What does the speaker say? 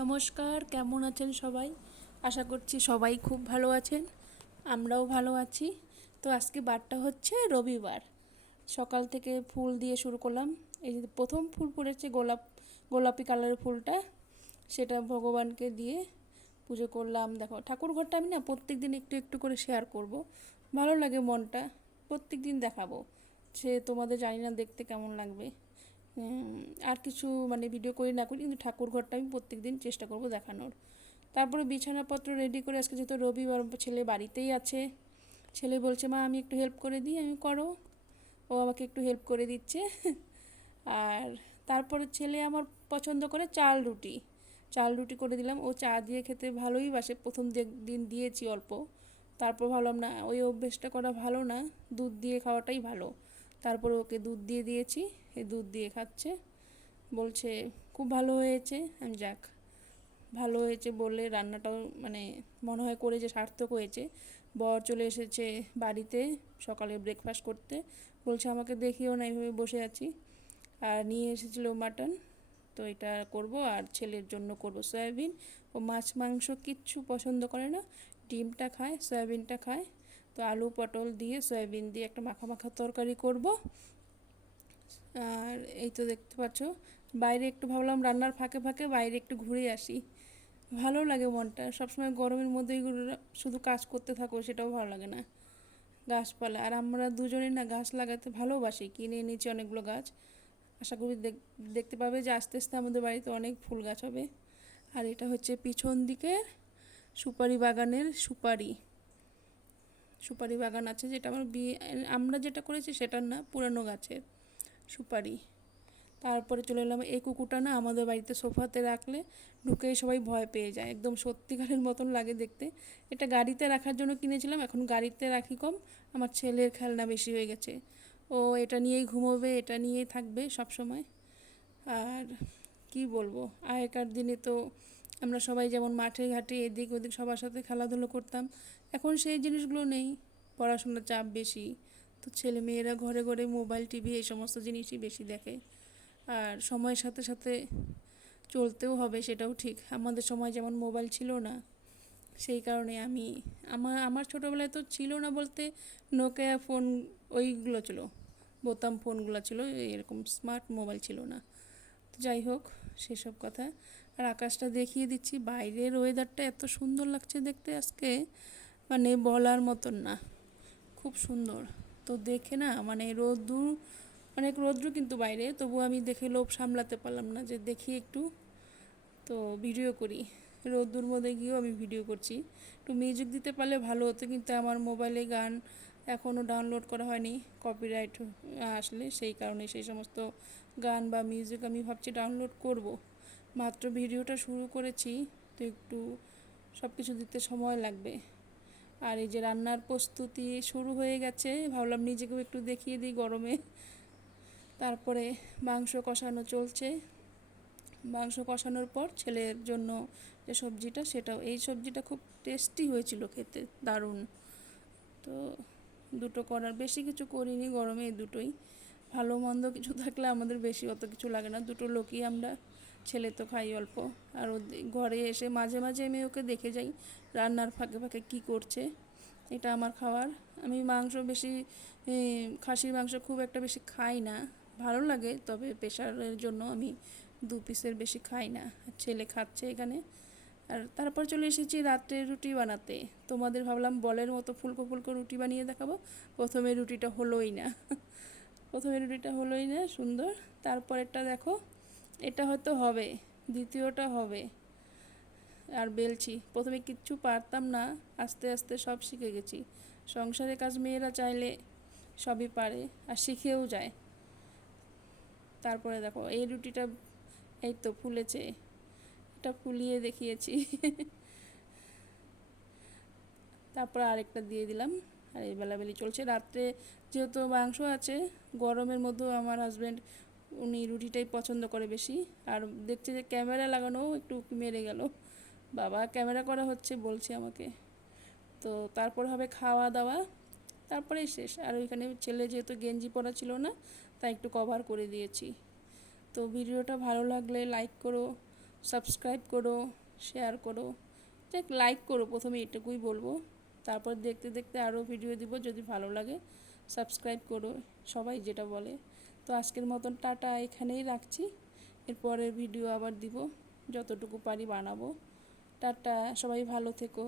নমস্কার, কেমন আছেন সবাই? আশা করছি সবাই খুব ভালো আছেন। আমরাও ভালো আছি। তো আজকে বারটা হচ্ছে রবিবার। সকাল থেকে ফুল দিয়ে শুরু করলাম। এই যে প্রথম ফুল পড়েছে গোলাপি কালারের ফুলটা, সেটা ভগবানকে দিয়ে পুজো করলাম। দেখো, ঠাকুর ঘরটা আমি না প্রত্যেক দিন একটু একটু করে শেয়ার করব। ভালো লাগে মনটা, প্রত্যেক দিন দেখাবো। সে তোমাদের জানি না দেখতে কেমন লাগবে। আর কিছু মানে ভিডিও করি না করি, কিন্তু ঠাকুর ঘরটা আমি প্রত্যেক দিন চেষ্টা করব দেখানোর। তারপরে বিছানাপত্র রেডি করে, আজকে যেহেতু রবিবার ছেলে বাড়িতেই আছে, ছেলে বলছে মা আমি একটু হেল্প করে দিই, আমি করো। ও আমাকে একটু হেল্প করে দিচ্ছে। আর তারপরে ছেলে আমার পছন্দ করে চাল রুটি, চাল রুটি করে দিলাম। ও চা দিয়ে খেতে ভালোই বাসে, প্রথম দিন দিয়েছি অল্প, তারপর ভাবলাম না ওই অভ্যেসটা করা ভালো না, দুধ দিয়ে খাওয়াটাই ভালো। তারপরে ওকে দুধ দিয়ে দিয়েছি, এই দুধ দিয়ে খাচ্ছে, বলছে খুব ভালো হয়েছে। আমি যাক, ভালো হয়েছে বললে রান্নাটাও মানে মনে হয় করে যে সার্থক হয়েছে। বর চলে এসেছে বাড়িতে সকালে ব্রেকফাস্ট করতে, বলছে আমাকে দেখিও না এইভাবে বসে আছি। আর নিয়ে এসেছিলো মাটন, তো এটা করব। আর ছেলের জন্য করব সয়াবিন। ও মাছ মাংস কিচ্ছু পছন্দ করে না, ডিমটা খায়, সয়াবিনটা খায়। তো আলু পটল দিয়ে সয়াবিন দিয়ে একটা মাখা মাখা তরকারি করব। আর এই তো দেখতে পাচ্ছ, বাইরে একটু ভাবলাম রান্নার ফাঁকে ফাঁকে বাইরে একটু ঘুরে আসি, ভালো লাগে মনটা। সবসময় গরমের মধ্যেই শুধু কাজ করতে থাকো, সেটাও ভালো লাগে না। গাছপালা, আর আমরা দুজনেই না গাছ লাগাতে ভালোবাসি, কিনে এনেছি অনেকগুলো গাছ। আশা করি দেখতে পাবে যে আস্তে আস্তে আমাদের বাড়িতে অনেক ফুল গাছ হবে। আর এটা হচ্ছে পিছন দিকে সুপারি বাগানের সুপারি, সুপারি বাগান আছে, যেটা আমার বিয়ে আমরা যেটা করেছি সেটার না, পুরানো গাছের সুপারি। তারপরে চলে এলাম, এই কুকুরটা না আমাদের বাড়িতে সোফাতে রাখলে ঢুকেই সবাই ভয় পেয়ে যায়, একদম সত্যিকারের মতন লাগে দেখতে। এটা গাড়িতে রাখার জন্য কিনেছিলাম, এখন গাড়িতে রাখি কম, আমার ছেলের খেলনা বেশি হয়ে গেছে। ও এটা নিয়েই ঘুমোবে, এটা নিয়েই থাকবে সব সময়। আর কি বলবো, আগেকার দিনে তো আমরা সবাই যেমন মাঠে ঘাটে এদিক ওদিক সবার সাথে খেলাধুলো করতাম, এখন সেই জিনিসগুলো নেই। পড়াশোনার চাপ বেশি, তো ছেলে মেয়েরা ঘরে ঘরে মোবাইল টিভি এই সমস্ত জিনিসই বেশি দেখে। আর সময়ের সাথে সাথে চলতেও হবে, সেটাও ঠিক। আমাদের সময় যেমন মোবাইল ছিল না, সেই কারণে আমি আমার আমার ছোটোবেলায় তো ছিল না বলতে, নোকিয়া ফোন ওইগুলো ছিল, বোতাম ফোনগুলো ছিল, এরকম স্মার্ট মোবাইল ছিল না। তো যাই হোক, সেসব কথা। আর আকাশটা দেখিয়ে দিচ্ছি, বাইরের ওয়েদারটা এত সুন্দর লাগছে দেখতে আজকে, মানে বলার মতন না, খুব সুন্দর। তো দেখে না মানে রোদ্দুর, অনেক রৌদ্র কিন্তু বাইরে, তবু আমি দেখে লোভ সামলাতে পারলাম না যে দেখি একটু, তো ভিডিও করি। রৌদ্রুর মধ্যে গিয়েও আমি ভিডিও করছি। একটু মিউজিক দিতে পারলে ভালো হতো, কিন্তু আমার মোবাইলে গান এখনও ডাউনলোড করা হয়নি, কপিরাইট আসলে, সেই কারণে সেই সমস্ত গান বা মিউজিক আমি ভাবছি ডাউনলোড করব। মাত্র ভিডিওটা শুরু করেছি, তো একটু সব কিছু দিতে সময় লাগবে। আর এই যে রান্নার প্রস্তুতি শুরু হয়ে গেছে, ভাবলাম নিজেকেও একটু দেখিয়ে দিই গরমে। তারপরে মাংস কষানো চলছে, মাংস কষানোর পর ছেলের জন্য যে সবজিটা, সেটাও, এই সবজিটা খুব টেস্টি হয়েছিল খেতে, দারুণ। তো দুটো করার, বেশি কিছু করিনি গরমে, এই দুটোই। ভালো মন্দ কিছু থাকলে আমাদের বেশি অত কিছু লাগে না, দুটো লোকই আমরা, ছেলে তো খাই অল্প। আর ও ঘরে এসে মাঝে মাঝে আমি ওকে দেখে যাই রান্নার ফাঁকে ফাঁকে কী করছে। এটা আমার খাবার। আমি মাংস বেশি, খাসির মাংস খুব একটা বেশি খাই না, ভালো লাগে, তবে প্রেশারের জন্য আমি 2 পিসের বেশি খাই না। ছেলে খাচ্ছে এখানে। আর তারপর চলে এসেছি রাত্রে রুটি বানাতে। তোমাদের ভাবলাম বলের মতো ফুলকো ফুলকো রুটি বানিয়ে দেখাবো, প্রথমে রুটিটা হলোই না। প্রথমে রুটিটা হলোই না সুন্দর, তারপরেরটা দেখো, এটা হয়তো হবে, দ্বিতীয়টা হবে। আর বেলছি, প্রথমে কিচ্ছু পারতাম না, আস্তে আস্তে সব শিখে গেছি। সংসারের কাজ মেয়েরা চাইলে সবই পারে, আর শিখেও যায়। তারপরে দেখো এই রুটিটা, এই তো ফুলেছে, এটা ফুলিয়ে দেখিয়েছি। তারপর আরেকটা দিয়ে দিলাম। আর এই বেলাবেলি চলছে। রাত্রে যেহেতু মাংস আছে, গরমের মধ্যেও আমার হাজব্যান্ড উনি রুটিটাই পছন্দ করে বেশি। আর দেখছে যে ক্যামেরা লাগানো একটু মেরে গেল, বাবা ক্যামেরা করা হচ্ছে বলছে আমাকে। তো তারপর হবে খাওয়া দাওয়া, তারপরেই শেষ। আর ওইখানে ছেলে যেহেতু গেঞ্জি পরা ছিল না, তাই একটু কভার করে দিয়েছি। তো ভিডিওটা ভালো লাগলে লাইক করো, সাবস্ক্রাইব করো, শেয়ার করো, যাক লাইক করো, প্রথমে এটুকুই বলবো। তারপর দেখতে দেখতে আরও ভিডিও দিব, যদি ভালো লাগে সাবস্ক্রাইব করো, সবাই যেটা বলে। তো আজকের মতন টাটা, এখানেই রাখছি। এরপরের ভিডিও আবার দিব, যতটুকু পারি বানাবো। টাটা, সবাই ভালো থেকো।